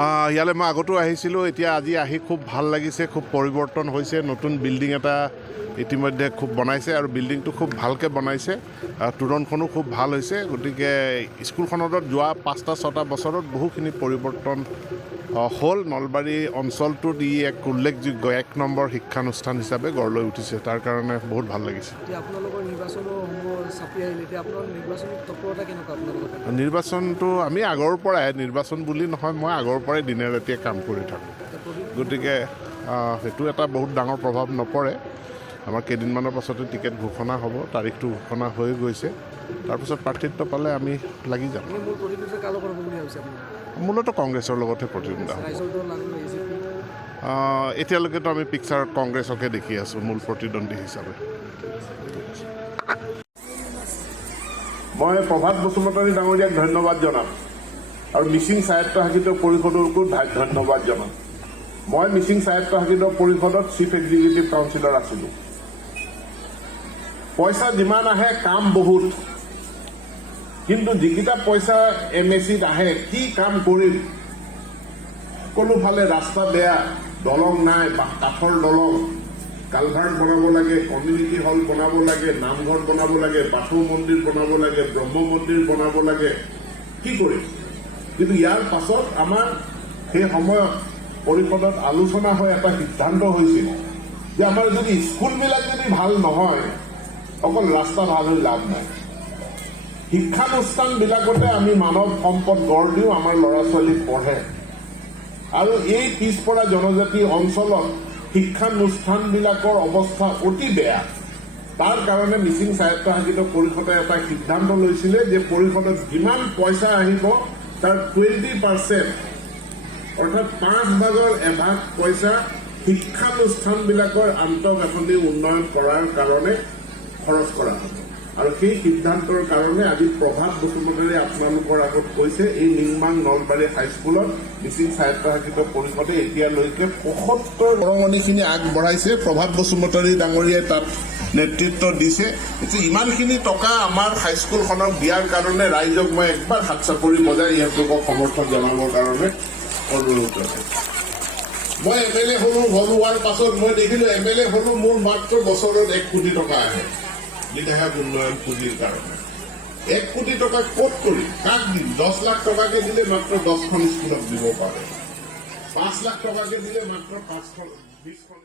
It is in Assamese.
ইয়ালৈ মই আগতো আহিছিলোঁ, এতিয়া আজি আহি খুব ভাল লাগিছে, খুব পৰিৱৰ্তন হৈছে। নতুন বিল্ডিং এটা ইতিমধ্যে খুব বনাইছে আৰু বিল্ডিংটো খুব ভালকৈ বনাইছে। তোৰণখনো খুব ভাল হৈছে। গতিকে স্কুলখনত যোৱা 5-6 বছৰত বহুখিনি পৰিৱৰ্তন হ'ল। নলবাৰী অঞ্চলটোত ই এক উল্লেখযোগ্য 1 নম্বৰ শিক্ষানুষ্ঠান হিচাপে গঢ় লৈ উঠিছে। তাৰ কাৰণে বহুত ভাল লাগিছে। নিৰ্বাচনটো আমি আগৰ পৰাই, নিৰ্বাচন বুলি নহয়, মই আগৰ পৰাই দিনে ৰাতিয়ে কাম কৰি থাকোঁ। গতিকে সেইটো এটা বহুত ডাঙৰ প্ৰভাৱ নপৰে। আমাৰ কেইদিনমানৰ পাছতে টিকেট ঘোষণা হ'ব, তাৰিখটো ঘোষণা হৈ গৈছে। তাৰপিছত প্ৰাৰ্থিত্ব পালে আমি লাগি যাম। মূলতঃ কংগ্ৰেছৰ লগতহে প্ৰতিদ্বন্দ্বিতা হ'ব। এতিয়ালৈকেতো আমি পিকচাৰত কংগ্ৰেছকে দেখি আছোঁ মূল প্ৰতিদ্বন্দ্বী হিচাপে। মই প্ৰভাত বসুমতাৰী ডাঙৰীয়াক ধন্যবাদ জনাম আৰু মিচিং স্বায়ত্তশাসিত পৰিষদকো ধন্যবাদ জনাম। মই মিচিং স্বায়ত্তশাসিত পৰিষদত চিফ এক্সিকিউটিভ কাউন্সিলৰ আছিলোঁ। পইচা যিমান আহে কাম বহুত, কিন্তু যিকেইটা পইচা MSCত আহে কি কাম কৰিম? সকলোফালে ৰাস্তা বেয়া, দলং নাই, কাঠৰ দলং, কালভাৰ্ট বনাব লাগে, কমিউনিটি হল বনাব লাগে, নামঘৰ বনাব লাগে, বাথৌ মন্দিৰ বনাব লাগে, ব্ৰহ্ম মন্দিৰ বনাব লাগে, কি কৰিম? কিন্তু ইয়াৰ পাছত আমাৰ সেই সময়ত পৰিষদত আলোচনা হৈ এটা সিদ্ধান্ত হৈছিল যে আমাৰ যদি স্কুলবিলাক যদি ভাল নহয়, অকল ৰাস্তা ভাল হৈ লাভ নাই। শিক্ষানুষ্ঠানবিলাকতে আমি মানৱ সম্পদ গঢ় দিওঁ, আমাৰ ল'ৰা ছোৱালী পঢ়ে। আৰু এই পিছপৰা জনজাতি অঞ্চলত শিক্ষানুষ্ঠানবিলাকৰ অৱস্থা অতি বেয়া। তাৰ কাৰণে মিচিং স্বায়ত্তশাসিত পৰিষদে এটা সিদ্ধান্ত লৈছিলে যে পৰিষদত যিমান পইচা আহিব তাৰ 20%, অৰ্থাৎ 1/5 পইচা শিক্ষানুষ্ঠানবিলাকৰ আন্তঃগাঁথনি উন্নয়ন কৰাৰ কাৰণে খৰচ কৰা হ'ব। আৰু সেই সিদ্ধান্তৰ কাৰণে আজি প্ৰভাত বসুমতাৰী আপোনালোকৰ আগত কৈছে, এই নিংমাং নলবাৰী হাইস্কুলত মিচিং স্বায়ত্তশাসিত পৰিষদে এতিয়ালৈকে 75 বৰঙণিখিনি আগবঢ়াইছে। প্ৰভাত বসুমতাৰী ডাঙৰীয়াই তাত নেতৃত্ব দিছে। ইমানখিনি টকা আমাৰ হাইস্কুলখনক দিয়াৰ কাৰণে ৰাইজক মই একবাৰ হাত চাপৰি বজাই ইহঁতলোকক সমৰ্থন জনাবৰ কাৰণে অনুৰোধ জনাইছোঁ। মই MLA হোৱাৰ পাছত মই দেখিলোঁ MLA হ'লো, মোৰ মাত্ৰ বছৰত 1 কোটি টকা আহে বিধায়ক উন্নয়ন পুঁজিৰ কাৰণে। 1 কোটি টকা ক'ত কৰি কাক দিম? 10 লাখ টকাকে দিলে মাত্ৰ 10খন স্কুলক দিব পাৰে, 5 লাখ টকাকে দিলে মাত্ৰ 5খন 20খন